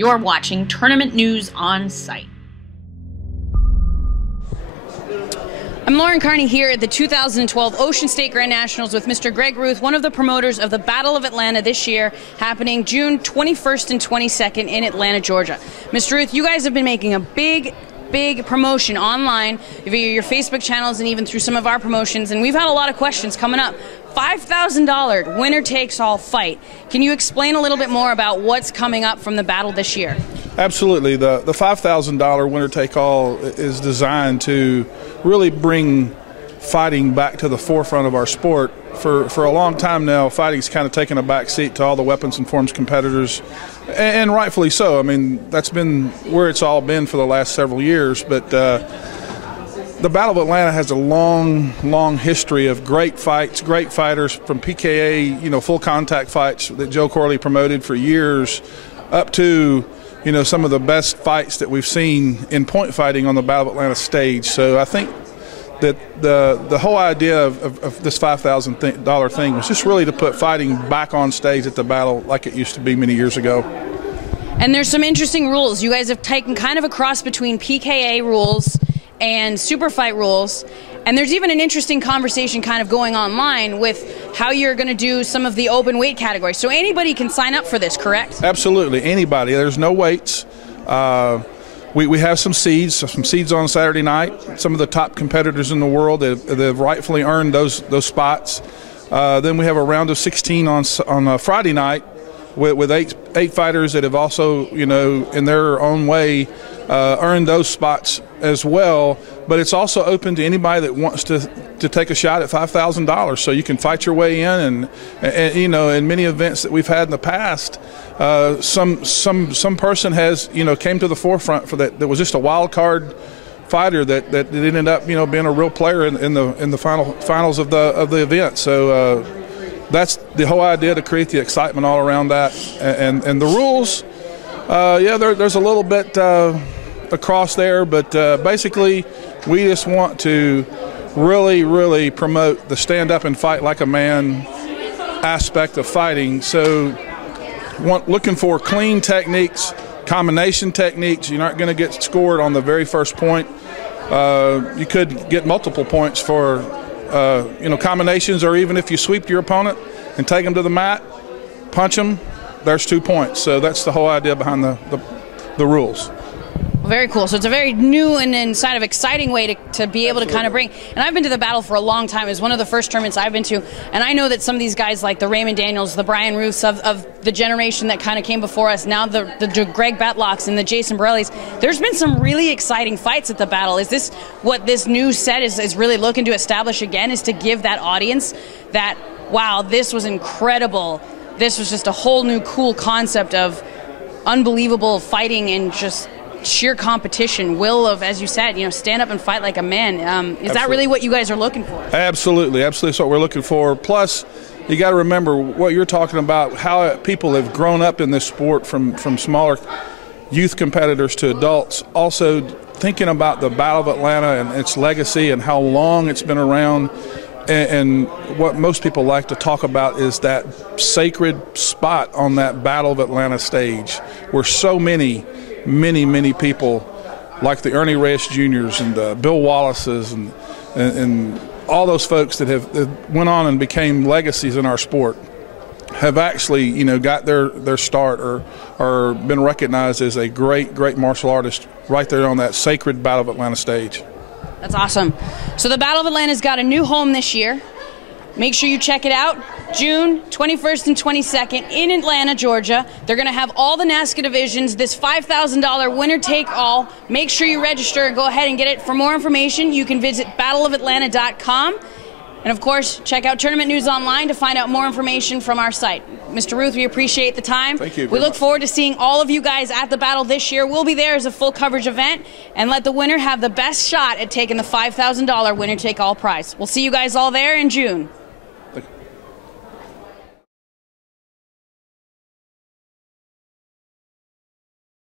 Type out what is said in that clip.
You're watching Tournament News on Site. I'm Lauren Kearney here at the 2012 Ocean State Grand Nationals with Mr. Greg Ruth, one of the promoters of the Battle of Atlanta this year, happening June 21st and 22nd in Atlanta, Georgia. Mr. Ruth, you guys have been making a big promotion online via your Facebook channels and even through some of our promotions, and we've had a lot of questions coming up. $5,000 winner-takes-all fight. Can you explain a little bit more about what's coming up from the battle this year? Absolutely. The $5,000 winner-take-all is designed to really bring fighting back to the forefront of our sport. For a long time now, fighting's kind of taken a back seat to all the weapons and forms competitors, and rightfully so. I mean, that's been where it's all been for the last several years, but the Battle of Atlanta has a long history of great fights, great fighters, from PKA, full contact fights that Joe Corley promoted for years, up to, some of the best fights that we've seen in point fighting on the Battle of Atlanta stage. So I think that the whole idea of this $5,000 thing was just really to put fighting back on stage at the battle like it used to be many years ago. And there's some interesting rules. You guys have taken kind of a cross between PKA rules and super fight rules, and there's even an interesting conversation kind of going online with how you're going to do some of the open weight categories. So anybody can sign up for this, correct? Absolutely, anybody. There's no weights. We have some seeds on Saturday night. Some of the top competitors in the world that have rightfully earned those spots. Then we have a round of 16 on Friday night with eight fighters that have also, in their own way, earned those spots as well. But it's also open to anybody that wants to take a shot at $5,000. So you can fight your way in, and in many events that we've had in the past, some person has came to the forefront for that was just a wild card fighter that ended up being a real player in the finals of the event. So that's the whole idea, to create the excitement all around that. And the rules, there's a little bit across there, but basically we just want to really promote the stand up and fight like a man aspect of fighting. So looking for clean techniques, combination techniques. You're not going to get scored on the very first point. You could get multiple points for combinations, or even if you sweep your opponent and take them to the mat, punch them, there's 2 points. So that's the whole idea behind the rules. Very cool. So it's a very new and inside of exciting way to be able to kind of bring. And I've been to the battle for a long time. It was one of the first tournaments I've been to. And I know that some of these guys like the Raymond Daniels, the Brian Ruths of the generation that kind of came before us, now the Greg Betlocks and the Jason Borellis, there's been some really exciting fights at the battle. Is this what this new set is really looking to establish again, is to give that audience that, wow, this was incredible. This was just a whole new cool concept of unbelievable fighting and just sheer competition, will of, as you said, stand up and fight like a man. Is that really what you guys are looking for? Absolutely. That's what we're looking for. Plus, you got to remember what you're talking about, how people have grown up in this sport from smaller youth competitors to adults. Also, thinking about the Battle of Atlanta and its legacy and how long it's been around. And what most people like to talk about is that sacred spot on that Battle of Atlanta stage, where so many people, like the Ernie Reyes Jr.'s and Bill Wallace's and all those folks that went on and became legacies in our sport, have actually got their start or been recognized as a great martial artist right there on that sacred Battle of Atlanta stage. That's awesome. So the Battle of Atlanta's got a new home this year. Make sure you check it out. June 21st and 22nd in Atlanta, Georgia. They're going to have all the NASKA divisions, this $5,000 winner-take-all. Make sure you register and go ahead and get it. For more information, you can visit battleofatlanta.com. And, of course, check out Tournament News Online to find out more information from our site. Mr. Ruth, we appreciate the time. Thank you. We look forward to seeing all of you guys at the battle this year. We'll be there as a full coverage event, and let the winner have the best shot at taking the $5,000 winner-take-all prize. We'll see you guys all there in June.